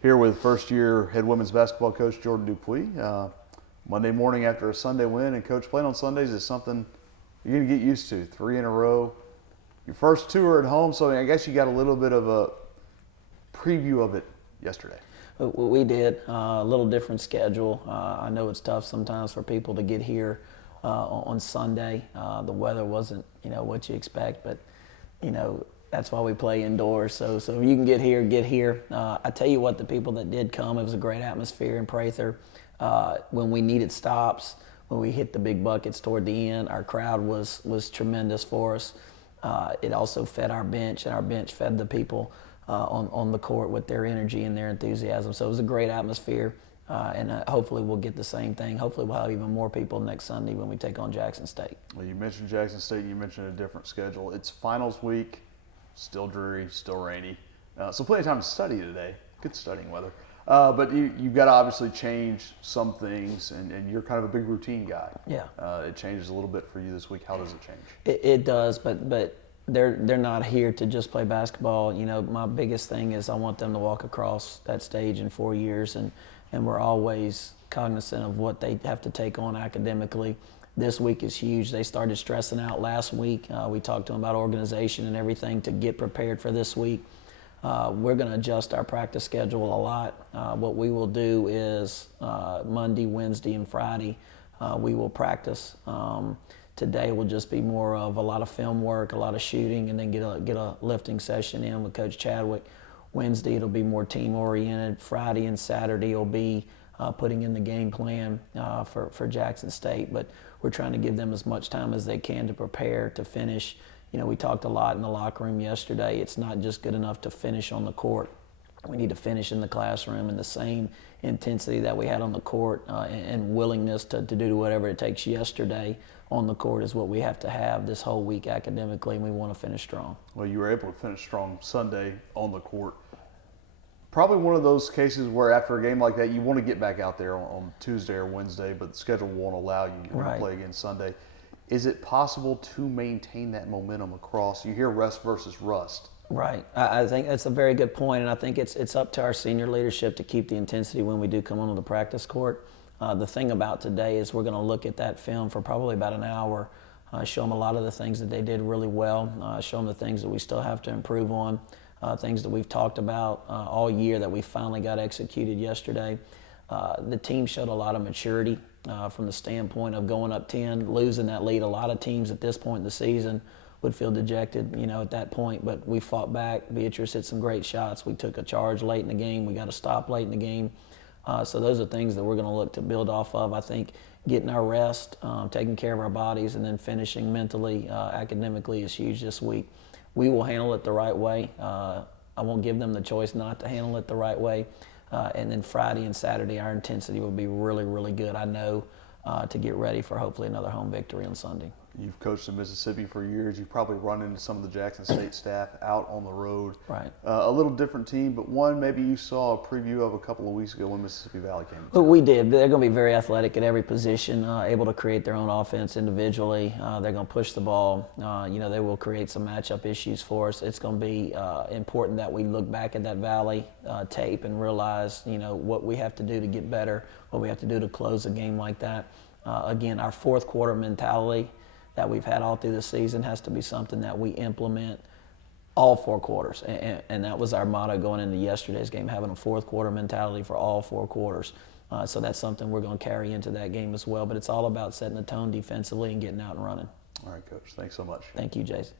Here with first-year head women's basketball coach Jordan Dupuy. Monday morning after a Sunday win, and Coach, playing on Sundays is something you're going to get used to. 3 in a row. Your first 2 are at home, so I guess you got a little bit of a preview of it yesterday. We did. A little different schedule. I know it's tough sometimes for people to get here on Sunday. The weather wasn't, what you expect, but, that's why we play indoors. So if you can get here, get here. I tell you what, the people that did come, it was a great atmosphere in Prather. When we needed stops, when we hit the big buckets toward the end, our crowd was tremendous for us. It also fed our bench, and our bench fed the people on the court with their energy and their enthusiasm. So it was a great atmosphere, and hopefully we'll get the same thing. Hopefully we'll have even more people next Sunday when we take on Jackson State. Well, you mentioned Jackson State, you mentioned a different schedule. It's finals week, still dreary, still rainy. So plenty of time to study today. Good studying weather. But you've got to obviously change some things, and you're kind of a big routine guy. Yeah. It changes a little bit for you this week. How does it change? It does, but they're not here to just play basketball. My biggest thing is I want them to walk across that stage in 4 years, and we're always cognizant of what they have to take on academically. This week is huge. They started stressing out last week. We talked to them about organization and everything to get prepared for this week. We're going to adjust our practice schedule a lot. What we will do is Monday, Wednesday, and Friday, we will practice. Today will just be more of a lot of film work, a lot of shooting, and then get a lifting session in with Coach Chadwick. Wednesday it'll be more team-oriented. Friday and Saturday will be putting in the game plan for Jackson State. But we're trying to give them as much time as they can to prepare, to finish. We talked a lot in the locker room yesterday. It's not just good enough to finish on the court. We need to finish in the classroom in the same intensity that we had on the court, and willingness to do whatever it takes yesterday on the court is what we have to have this whole week academically, and we want to finish strong. Well, you were able to finish strong Sunday on the court. Probably one of those cases where after a game like that, you want to get back out there on Tuesday or Wednesday, but the schedule won't allow you to play again Sunday. Is it possible to maintain that momentum across? You hear rest versus rust. Right. I think that's a very good point, and I think it's up to our senior leadership to keep the intensity when we do come onto the practice court. The thing about today is we're going to look at that film for probably about an hour, show them a lot of the things that they did really well, show them the things that we still have to improve on, things that we've talked about all year that we finally got executed yesterday. The team showed a lot of maturity from the standpoint of going up 10, losing that lead. A lot of teams at this point in the season would feel dejected, at that point, but we fought back. Beatrice hit some great shots. We took a charge late in the game. We got a stop late in the game. So those are things that we're going to look to build off of. I think getting our rest, taking care of our bodies, and then finishing mentally, academically is huge this week. We will handle it the right way. I won't give them the choice not to handle it the right way. And then Friday and Saturday, our intensity will be really, really good, I know, to get ready for hopefully another home victory on Sunday. You've coached in Mississippi for years. You've probably run into some of the Jackson State staff out on the road. Right. A little different team, but one maybe you saw a preview of a couple of weeks ago when Mississippi Valley came. Well, we did. They're going to be very athletic at every position, able to create their own offense individually. They're going to push the ball. They will create some matchup issues for us. It's going to be important that we look back at that Valley tape and realize, what we have to do to get better, what we have to do to close a game like that. Again, our fourth quarter mentality that we've had all through the season has to be something that we implement all 4 quarters. And that was our motto going into yesterday's game, having a fourth quarter mentality for all 4 quarters. So that's something we're going to carry into that game as well. But it's all about setting the tone defensively and getting out and running. All right, Coach. Thanks so much. Thank you, Jason.